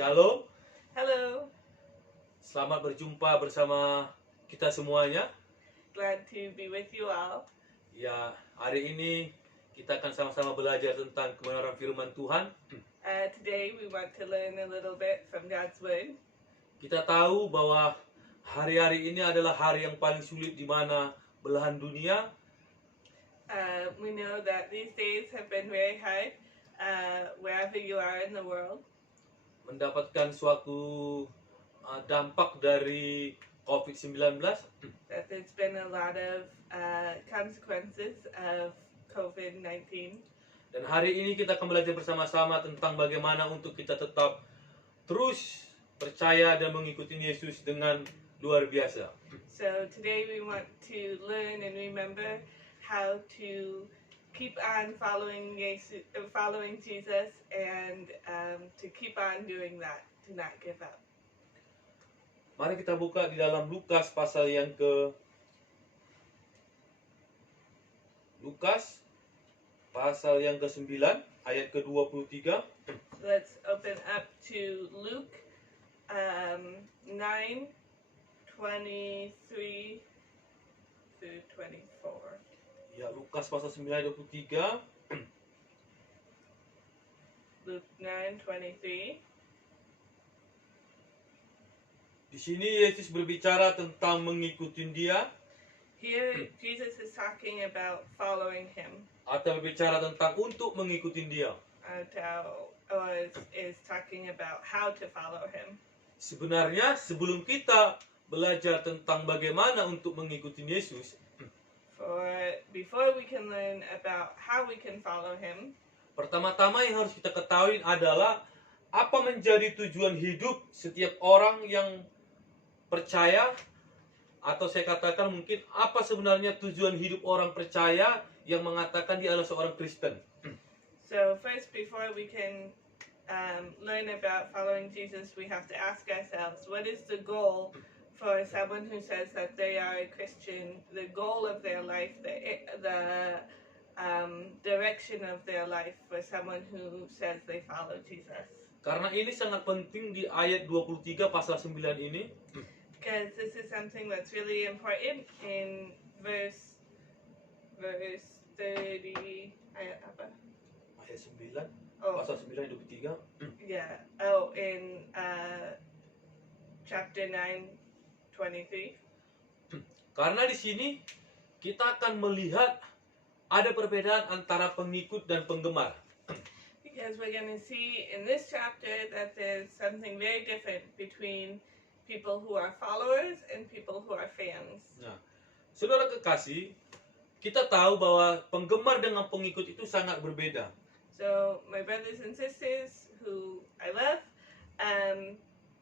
Shalom, Hello, selamat berjumpa bersama kita semuanya. glad to be with you all. Ya, hari ini kita akan sama-sama belajar tentang kebenaran firman Tuhan. Today we want to learn a little bit from God's Word. Kita tahu bahwa hari-hari ini adalah hari yang paling sulit di mana belahan dunia We know that these days have been very hard wherever you are in the world. mendapatkan suatu dampak dari COVID-19. That there's been a lot of consequences of COVID-19. Dan hari ini kita akan belajar bersama-sama tentang bagaimana untuk kita tetap terus percaya dan mengikuti Yesus dengan luar biasa. So today we want to learn and remember how to keep on following Jesus, and to keep on doing that, to not give up. Mari kita buka di dalam Lukas pasal yang ke ke-9 ayat ke-23. Let's open up to Luke 9:23 through 24. Ya, Lukas pasal 9 ayat 23. Luke 9:23. Di sini Yesus berbicara tentang mengikuti Dia Here Jesus is talking about following him, atau berbicara tentang untuk mengikuti Dia. is talking about how to follow him. Sebenarnya sebelum kita belajar tentang bagaimana untuk mengikuti Yesus, Before we can learn about how we can follow him, pertama-tama yang harus kita ketahui adalah apa menjadi tujuan hidup setiap orang yang percaya, atau saya katakan mungkin apa sebenarnya tujuan hidup orang percaya yang mengatakan dia adalah seorang Kristen. So first, before we can learn about following Jesus, we have to ask ourselves, what is the goal for someone who says that they are a Christian, the goal of their life, the direction of their life for someone who says they follow Jesus? Karena ini sangat penting di ayat 23 pasal 9 ini. Because this is something that's really important in verse 30, ayat apa? Ayat 9, Oh, pasal 9 ayat 23. yeah. Oh, in chapter 9:23. Karena di sini kita akan melihat ada perbedaan antara pengikut dan penggemar. Because we're going to see in this chapter that there's something very different between people who are followers and people who are fans. Nah, saudara kekasih, kita tahu bahwa penggemar dengan pengikut itu sangat berbeda. So, my brothers and sisters who I love,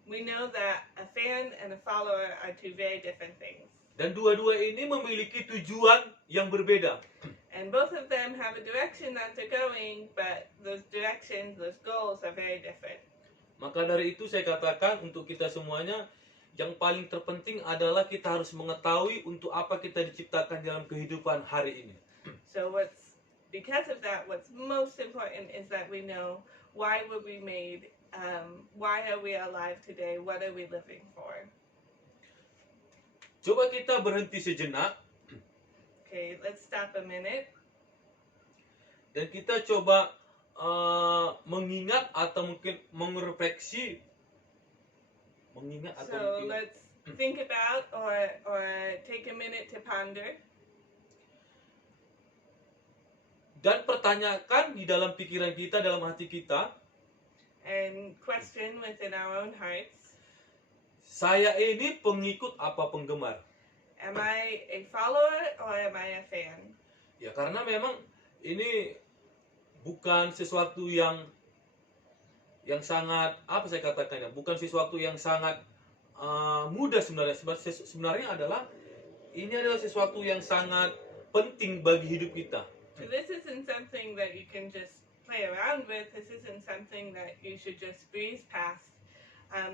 we know that a fan and a follower are two very different things. Dan dua-dua ini memiliki tujuan yang berbeda. And both of them have a direction that they're going, but those directions, those goals are very different. Maka dari itu saya katakan untuk kita semuanya, yang paling terpenting adalah kita harus mengetahui untuk apa kita diciptakan dalam kehidupan hari ini. So because of that, what's most important is that we know why were we made, why are we alive today, what are we living for? Coba kita berhenti sejenak Okay, let's stop a minute. dan kita coba mengingat atau mungkin mengrefleksi. So let's think about or take a minute to ponder Dan pertanyakan di dalam pikiran kita, dalam hati kita, and question within our own hearts. Saya ini pengikut apa penggemar? Am I a follower or am I a fan? Ya, karena memang ini bukan sesuatu yang sangat, apa saya katakannya, bukan sesuatu yang sangat mudah sebenarnya. Sebenarnya ini adalah sesuatu yang sangat penting bagi hidup kita. So this isn't something that you can just play around with. This isn't something that you should just breeze past.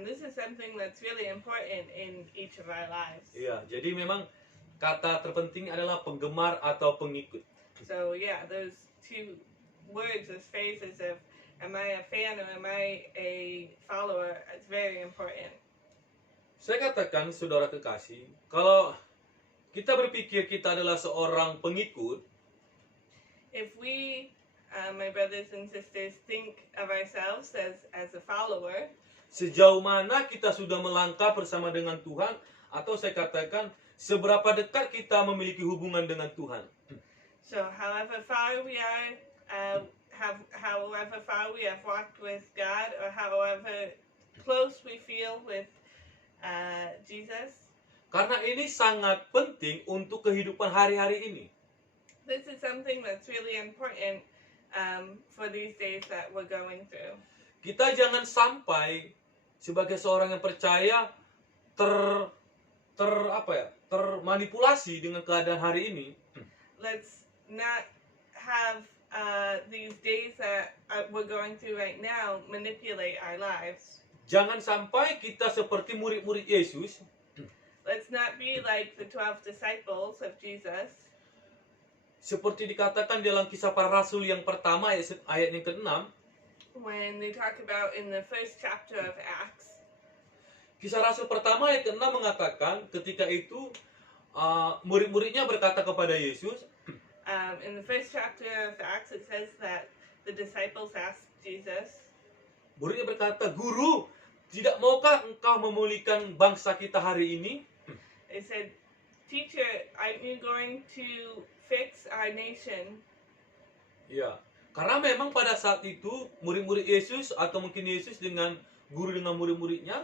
This is something that's really important in each of our lives. Iya, jadi memang kata terpenting adalah penggemar atau pengikut. So yeah, those two words, those phrases of Am I a fan or am I a follower? It's very important. Saya katakan, saudara kekasih, kalau kita berpikir kita adalah seorang pengikut, If we, my brothers and sisters, think of ourselves as a follower, sejauh mana kita sudah melangkah bersama dengan Tuhan, atau saya katakan, seberapa dekat kita memiliki hubungan dengan Tuhan. so however far we are, however far we have walked with God, or however close we feel with Jesus, Karena ini sangat penting untuk kehidupan hari-hari ini. this is something that's really important for these days that we're going through. Kita jangan sampai sebagai seorang yang percaya termanipulasi dengan keadaan hari ini. Let's not have these days that we're going through right now manipulate our lives. Jangan sampai kita seperti murid-murid Yesus Let's not be like the 12 disciples of Jesus. seperti dikatakan dalam Kisah Para Rasul yang pertama ayat yang ke-6. When they talk about in the first chapter of Acts, Kisah Rasul pertama ayat ke-6 mengatakan ketika itu murid-muridnya berkata kepada Yesus, in the first chapter of Acts, it says that the disciples asked Jesus, muridnya berkata, "Guru, tidak maukah engkau memulihkan bangsa kita hari ini?" they said, "Teacher, aren't you going to fix our nation?" Ya, karena memang pada saat itu murid-murid Yesus atau mungkin Yesus dengan guru dengan murid-muridnya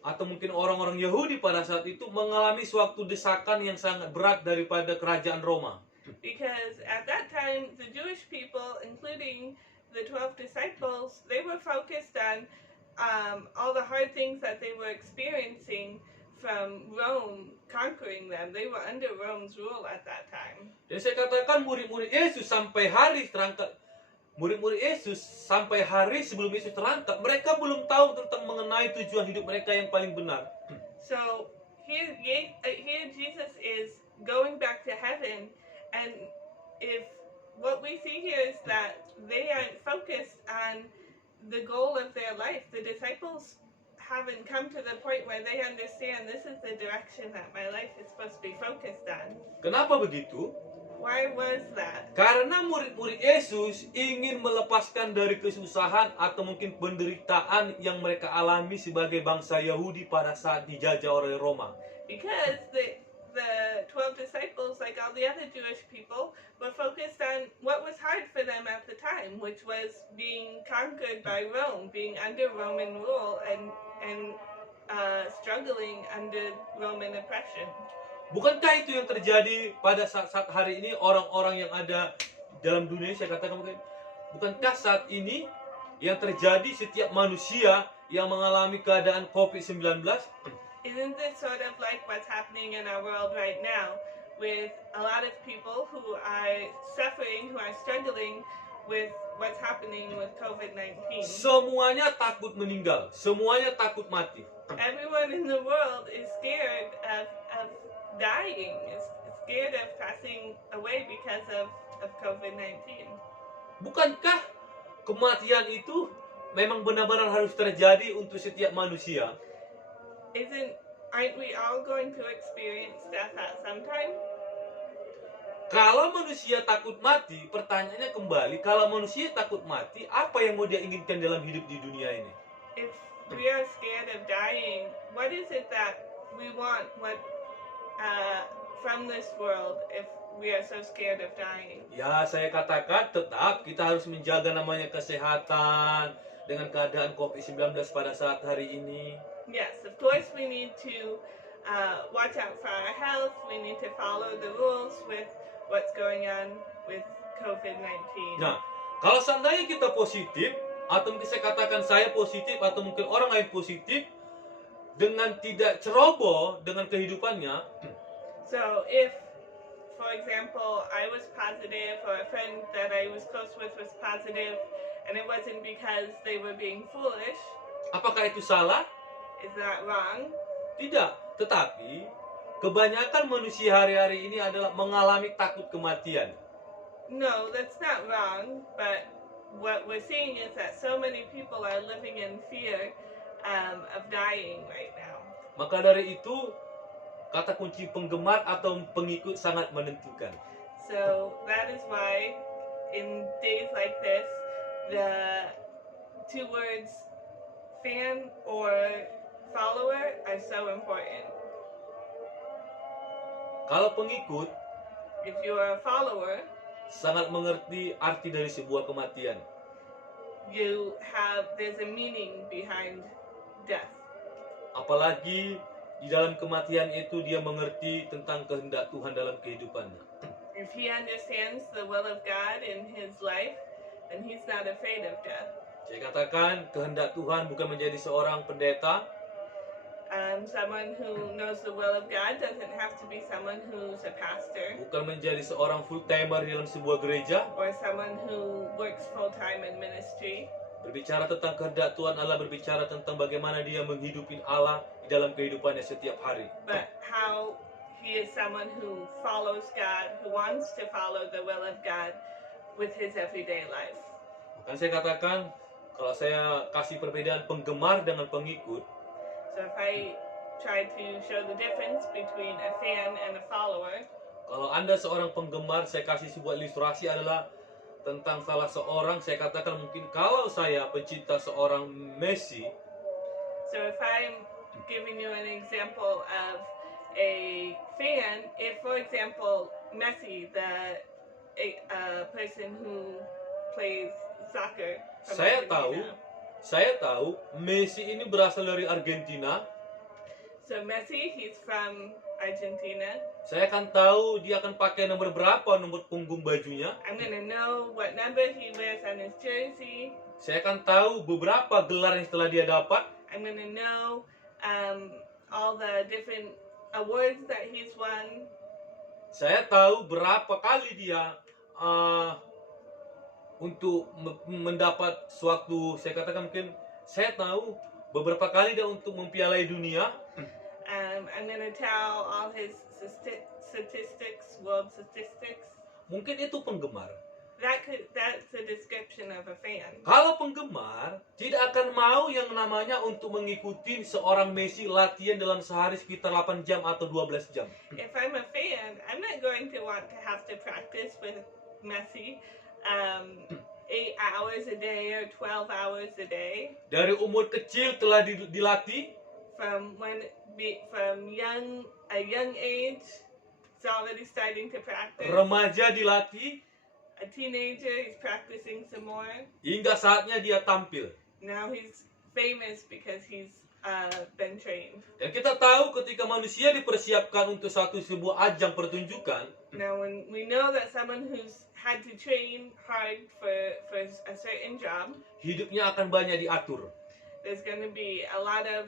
atau mungkin orang-orang Yahudi pada saat itu mengalami suatu desakan yang sangat berat daripada kerajaan Roma. Because at that time, the Jewish people, including the 12 disciples, they were focused on all the hard things that they were experiencing from Rome conquering them. They were under Rome's rule at that time. Dan saya katakan murid-murid Yesus sampai hari sebelum Yesus terangkat, mereka belum tahu tentang mengenai tujuan hidup mereka yang paling benar. So here Jesus is going back to heaven, and if what we see here is that they aren't focused on the goal of their life. The disciples haven't come to the point where they understand this is the direction that my life is supposed to be focused on. Kenapa begitu? Why was that? Karena murid-murid Yesus ingin melepaskan dari kesusahan atau mungkin penderitaan yang mereka alami sebagai bangsa Yahudi pada saat dijajah oleh Roma. Because the 12 disciples, like all the other Jewish people, were focused on what was hard for them at the time, which was being conquered by Rome, being under Roman rule, and struggling under Roman oppression. Bukankah itu yang terjadi pada saat hari ini orang-orang yang ada dalam dunia? Saya katakan bukankah saat ini yang terjadi setiap manusia yang mengalami keadaan COVID-19? Isn't this sort of like what's happening in our world right now, with a lot of people who are suffering, who are struggling with what's happening with COVID-19? Semuanya takut meninggal, semuanya takut mati. Everyone in the world is scared of dying, is scared of passing away because of COVID-19. Bukankah kematian itu memang benar-benar harus terjadi untuk setiap manusia? Aren't we all going to experience death at some time? Kalau manusia takut mati, pertanyaannya kembali, kalau manusia takut mati, apa yang mau dia inginkan dalam hidup di dunia ini? If we are scared of dying, what is it that we want from this world if we are so scared of dying? Ya, saya katakan tetap kita harus menjaga namanya kesehatan dengan keadaan COVID-19 pada saat hari ini. Yes, of course we need to watch out for our health. We need to follow the rules with what's going on with COVID-19. Nah, kalau seandainya kita positif, atau mungkin saya katakan saya positif, atau mungkin orang lain positif, dengan tidak ceroboh dengan kehidupannya. So if, for example, I was positive, or a friend that I was close with was positive, and it wasn't because they were being foolish, Apakah itu salah? is that wrong? Tidak, tetapi kebanyakan manusia hari-hari ini adalah mengalami takut kematian. No, that's not wrong, but what we're seeing is that so many people are living in fear of dying right now. Maka dari itu, kata kunci penggemar atau pengikut sangat menentukan. So that is why in days like this, the two words fan or follower are so important. Kalau pengikut If you are a follower, sangat mengerti arti dari sebuah kematian. there's a meaning behind death. Apalagi di dalam kematian itu dia mengerti tentang kehendak Tuhan dalam kehidupannya. If he understands the will of God in his life, then he's not afraid of death. Saya katakan kehendak Tuhan bukan menjadi seorang pendeta, Someone who knows the will of God doesn't have to be someone who's a pastor bukan menjadi seorang full-timer dalam sebuah gereja. or someone who works full-time in ministry. Berbicara tentang kehendak Tuhan Allah, berbicara tentang bagaimana dia menghidupi Allah di dalam kehidupannya setiap hari. But how he is someone who follows God, who wants to follow the will of God with his everyday life. Maka saya katakan, kalau saya kasih perbedaan penggemar dengan pengikut, So if I try to show the difference between a fan and a follower, kalau Anda seorang penggemar, saya kasih sebuah ilustrasi adalah tentang salah seorang, saya katakan mungkin kalau saya pencinta seorang Messi, so if I'm giving you an example of a fan, if for example Messi, the person who plays soccer from Saya Argentina. Saya tahu Messi ini berasal dari Argentina. So Messi, he's from Argentina. Saya akan tahu dia akan pakai nomor berapa, nomor punggung bajunya. I'm gonna know what number he wears on his jersey. Saya akan tahu beberapa gelar yang telah dia dapat. I'm gonna know all the different awards that he's won. Saya tahu berapa kali dia untuk mendapat suatu, saya katakan mungkin, saya tahu beberapa kali dia untuk mempialai dunia. I'm gonna tell all his statistics, world statistics. Mungkin itu penggemar. That's a description of a fan. Kalau penggemar tidak akan mau yang namanya untuk mengikuti seorang Messi latihan dalam sehari sekitar 8 jam atau 12 jam. If I'm a fan, I'm not going to want to have to practice with Messi 8 hours a day or 12 hours a day. Dari umur kecil telah dilatih. From a young age, he's already starting to practice. Remaja dilatih. A teenager, he's practicing some more. Hingga saatnya dia tampil. Now he's famous because he's been trained. Dan kita tahu ketika manusia dipersiapkan untuk sebuah ajang pertunjukan. Now when we know that someone who's had to train hard for a certain job, hidupnya akan banyak diatur. there's going to be a lot of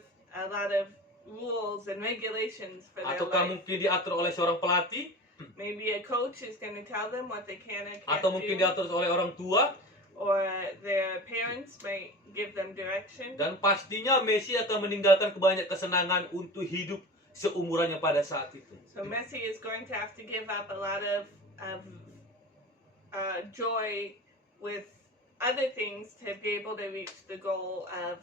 rules and regulations for their Ataukah life. mungkin diatur oleh seorang pelatih, Maybe a coach is going to tell them what they can and can't atau mungkin do, diatur oleh orang tua. or their parents might give them direction. Dan pastinya Messi akan meninggalkan kebanyak kesenangan untuk hidup seumurannya pada saat itu. So Messi is going to have to give up a lot of joy with other things to be able to reach the goal of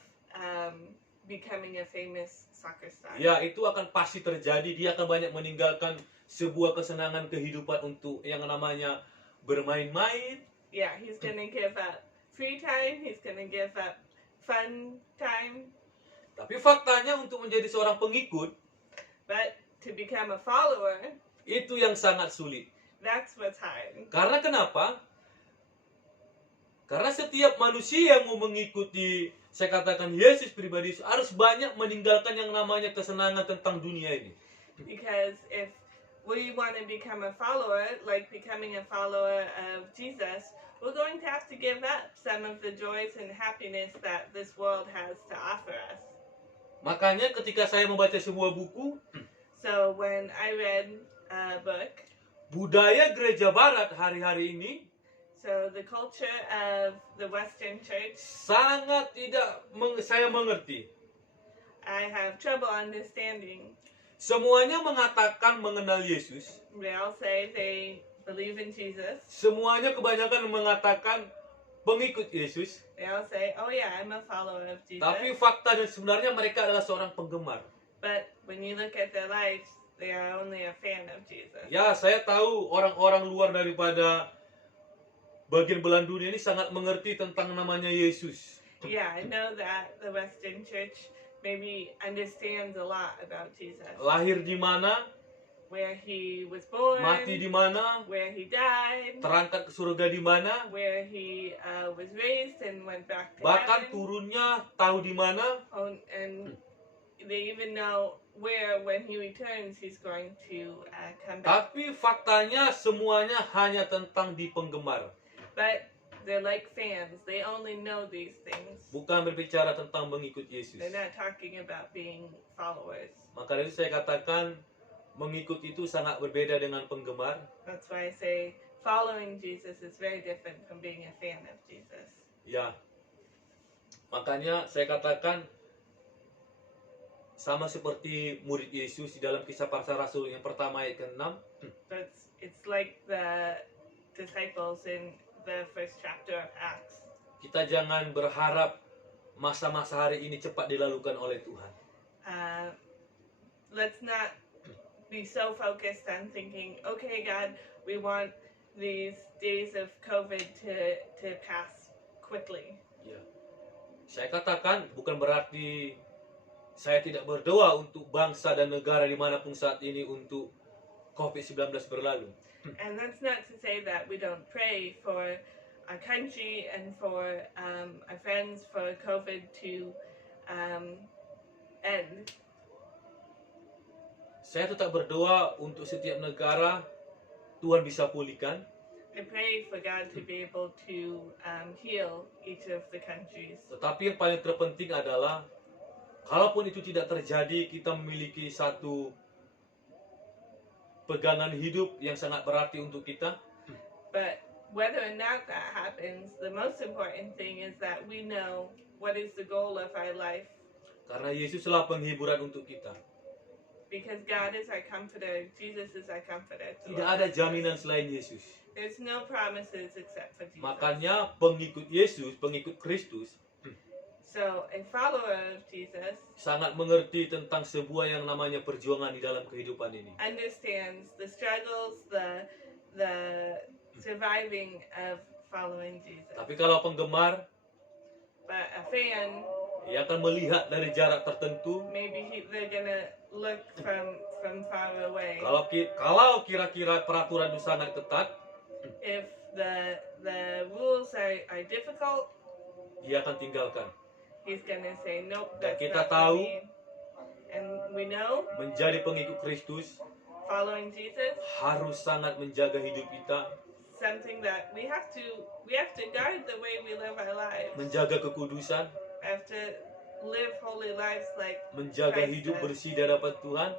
becoming a famous soccer star. Ya, itu akan pasti terjadi. Dia akan banyak meninggalkan sebuah kesenangan kehidupan untuk yang namanya bermain-main. Yeah, he's gonna give up free time. He's gonna give up fun time. Tapi faktanya untuk menjadi seorang pengikut, But to become a follower, itu yang sangat sulit. that's what's hard. Karena kenapa? Karena setiap manusia yang mau mengikuti, saya katakan Yesus pribadi, harus banyak meninggalkan yang namanya kesenangan tentang dunia ini. Because if we want to become a follower, like becoming a follower of Jesus, we're going to have to give up some of the joys and happiness that this world has to offer us. Makanya ketika saya membaca sebuah buku, So when I read a book, budaya gereja barat hari-hari ini so the culture of the Western Church, sangat tidak saya mengerti. I have trouble understanding. Semuanya mengatakan mengenal Yesus. They all say they believe in Jesus. Semuanya kebanyakan mengatakan pengikut Yesus, They all say, "Oh yeah, I'm a follower of Jesus." tapi fakta dan sebenarnya mereka adalah seorang penggemar. But when you look at their lives, they are only a fan of Jesus. Ya, saya tahu orang-orang luar daripada bagian belahan dunia ini sangat mengerti tentang namanya Yesus. Yeah, I know that the Western Church maybe understands a lot about Jesus. Lahir di mana, Where he was born, mati di mana, where he died, terangkat ke surga di mana, where he was raised and went back to bahkan heaven. turunnya tahu di mana. Oh, and they even know where, when he returns, he's going to come back. Tapi faktanya semuanya hanya tentang di penggemar. But they're like fans. They only know these things. Bukan berbicara tentang mengikut Yesus. They're not talking about being followers. Maka dari itu saya katakan mengikut itu sangat berbeda dengan penggemar. That's why I say following Jesus is very different from being a fan of Jesus. Ya. Makanya saya katakan sama seperti murid Yesus di dalam Kisah Para Rasul yang pertama ayat ke-6. But it's like the disciples in the first chapter of Acts. Kita jangan berharap masa-masa hari ini cepat dilalukan oleh Tuhan. Let's not be so focused on thinking, okay, God, we want these days of COVID to pass quickly. Ya. Saya katakan bukan berarti saya tidak berdoa untuk bangsa dan negara dimanapun saat ini untuk COVID-19 berlalu. And that's not to say that we don't pray for our country and for our friends for COVID to end. Saya tetap berdoa untuk setiap negara Tuhan bisa pulihkan. I pray for God to be able to heal each of the countries. Tetapi yang paling terpenting adalah kalaupun itu tidak terjadi, kita memiliki satu pegangan hidup yang sangat berarti untuk kita. But whether or not that happens, the most important thing is that we know what is the goal of our life. Karena Yesuslah penghiburan untuk kita. Because God is our comforter, Jesus is our comforter. Tidak ada jaminan selain Yesus. There's no promises except for Jesus. Makanya pengikut Yesus, pengikut Kristus, So a follower of Jesus sangat mengerti tentang sebuah yang namanya perjuangan di dalam kehidupan ini. understands the struggles, the surviving of following Jesus. Tapi kalau penggemar, But a fan, ia akan melihat dari jarak tertentu. maybe they're gonna look from far away. Kalau kira-kira peraturan itu sangat ketat, If the rules are difficult, dia akan tinggalkan. he's gonna say nope, Dan that's kita not for tahu, me. And we know menjadi pengikut Kristus following Jesus, harus sangat menjaga hidup kita, something that we have to guard the way we live our lives. menjaga kekudusan, We have to live holy lives like menjaga Christ hidup does. bersih di hadapan Tuhan.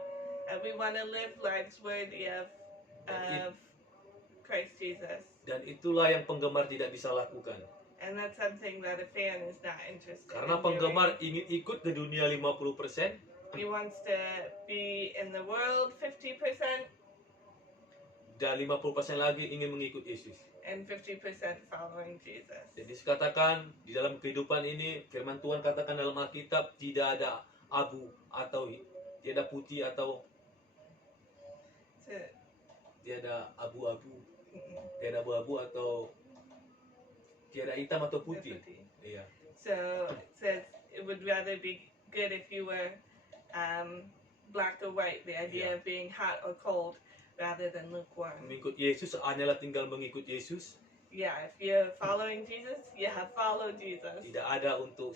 We want to live lives worthy of Christ Jesus. Dan itulah yang penggemar tidak bisa lakukan. And that's something that a fan is not interested Karena in penggemar doing. ingin ikut ke dunia 50%, He wants to be in the world 50% dan 50% lagi ingin mengikut Yesus. and 50% following Jesus. Jadi dikatakan di dalam kehidupan ini, firman Tuhan katakan dalam Alkitab, tidak ada abu atau tiada putih atau To, tiada abu-abu, mm-mm, tiada abu-abu atau tiada hitam atau putih. putih. Iya. So it says it would rather be good if you were black or white, the idea Yeah. of being hot or cold rather than lukewarm. Mengikut Yesus hanyalah tinggal mengikut Yesus. Yeah, if you're following Jesus, yeah, follow Jesus. Tidak ada untuk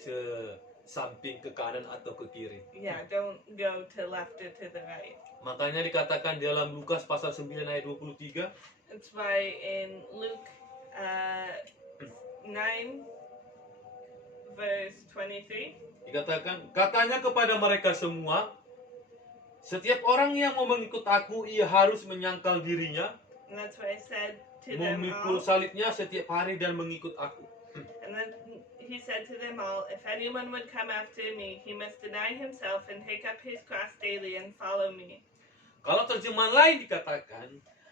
samping ke kanan atau ke kiri. Yeah, don't go to left or to the right. Makanya dikatakan dalam Lukas pasal 9 ayat 23, That's why in Luke 9 verse 23, dikatakan, katanya kepada mereka semua, setiap orang yang mau mengikut aku, ia harus menyangkal dirinya, and that's what I said to them memikul all. salibnya setiap hari dan mengikut aku. And then he said to them all, if anyone would come after me, he must deny himself and take up his cross daily and follow me. Kalau terjemahan lain dikatakan,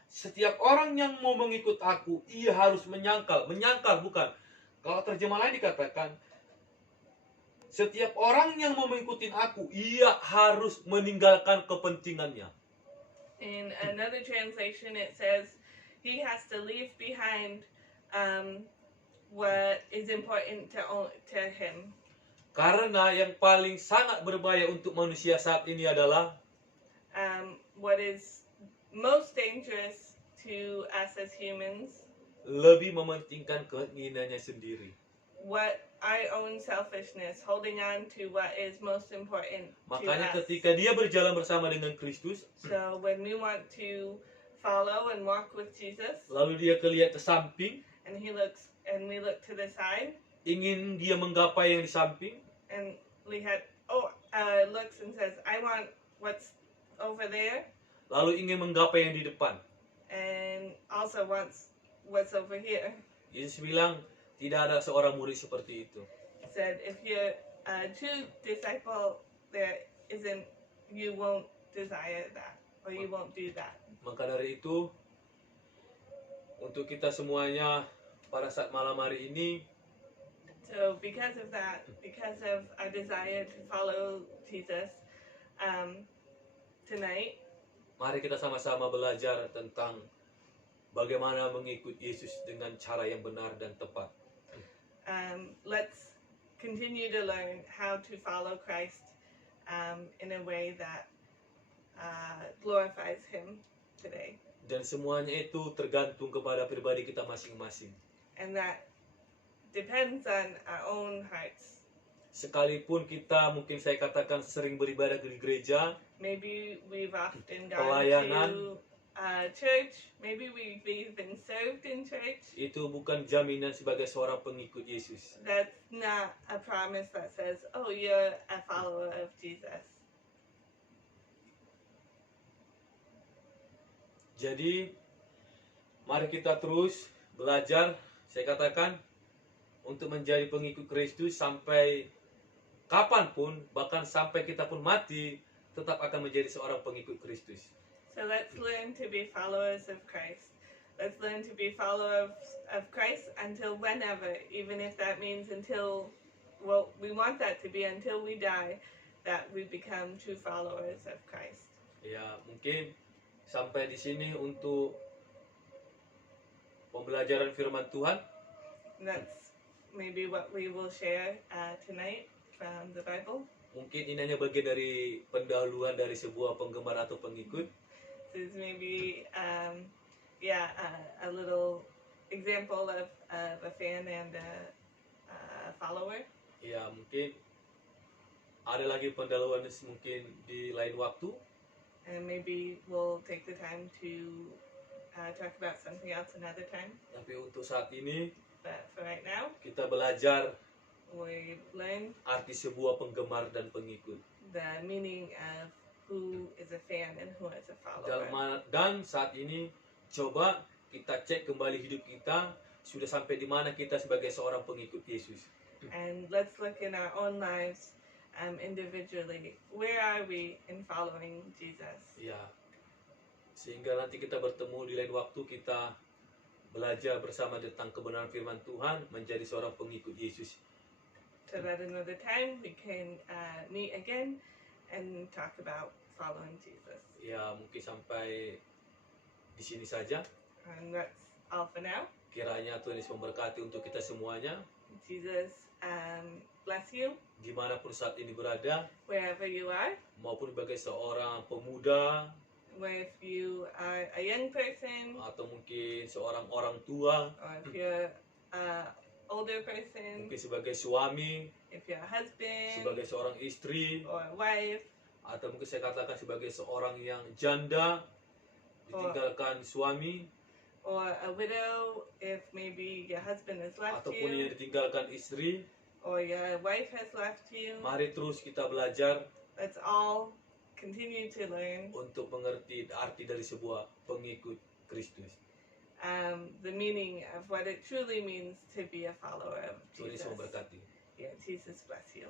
setiap orang yang mau mengikut aku, ia harus menyangkal bukan Kalau terjemah lain dikatakan, setiap orang yang mau mengikuti aku, ia harus meninggalkan kepentingannya. In another translation, it says he has to leave behind what is important to him. Karena yang paling sangat berbahaya untuk manusia saat ini adalah What is most dangerous to us as humans, lebih mementingkan keinginannya sendiri. what our own selfishness, holding on to what is most important Makanya to us. ketika dia berjalan bersama dengan Kristus, So when we want to follow and walk with Jesus, lalu dia kelihat ke samping, and we look to the side, ingin dia menggapai yang di samping, and looks and says, I want what's over there, lalu ingin menggapai yang di depan. and also wants what's over here. Yesus bilang, tidak ada seorang murid seperti itu. He said, if you're a true disciple, you won't desire that, or you won't do that. Maka dari itu, untuk kita semuanya pada saat malam hari ini, So because of that, because of our desire to follow Jesus, tonight, mari kita sama-sama belajar tentang bagaimana mengikut Yesus dengan cara yang benar dan tepat. let's continue to learn how to follow Christ in a way that glorifies Him today. Dan semuanya itu tergantung kepada pribadi kita masing-masing. And that depends on our own hearts. Sekalipun kita, mungkin saya katakan, sering beribadah di gereja, Maybe we've often gone Pelayanan. to church, maybe we've even served in church. itu bukan jaminan sebagai seorang pengikut Yesus. That's not a promise that says, oh, you're a follower of Jesus. Jadi, mari kita terus belajar, saya katakan, untuk menjadi pengikut Kristus sampai kapanpun, bahkan sampai kita pun mati, tetap akan menjadi seorang pengikut Kristus. So let's learn to be followers of Christ. Let's learn to be followers of Christ until whenever, even if that means we want that to be until we die, that we become true followers of Christ. Ya, mungkin sampai di sini untuk pembelajaran firman Tuhan. And that's maybe what we will share tonight from the Bible. Mungkin ini hanya bagian dari pendahuluan dari sebuah penggemar atau pengikut. This is maybe a little example of a fan and a follower. Ya, mungkin ada lagi pendahuluan mungkin di lain waktu. And maybe we'll take the time to talk about something else another time. Tapi untuk saat ini But for right now, kita belajar we learn arti sebuah penggemar dan pengikut. the meaning of who is a fan and who is a follower. Dan saat ini coba kita cek kembali hidup kita, sudah sampai di mana kita sebagai seorang pengikut Yesus. And let's look in our own lives individually. Where are we in following Jesus? Ya, sehingga nanti kita bertemu di lain waktu, kita belajar bersama tentang kebenaran firman Tuhan, menjadi seorang pengikut Yesus. So that another time we can meet again and talk about following Jesus. Ya, mungkin sampai di sini saja. And that's all for now. Kiranya Tuhan Yesus memberkati untuk kita semuanya, Jesus bless you dimanapun saat ini berada, wherever you are. maupun sebagai seorang pemuda, Where if you are a young person atau mungkin seorang orang tua, or if you're a older person, mungkin sebagai suami, if you're a husband sebagai seorang istri, or a wife, atau mungkin saya katakan sebagai seorang yang janda, ditinggalkan suami, or a widow, if maybe your husband has left ataupun yang you ditinggalkan istri. or your wife has left you. Mari terus kita belajar Let's all continue to learn untuk mengerti arti dari sebuah pengikut Kristus. the meaning of what it truly means to be a follower of Tuhan Yesus Jesus. memberkati. Yeah, Jesus bless you.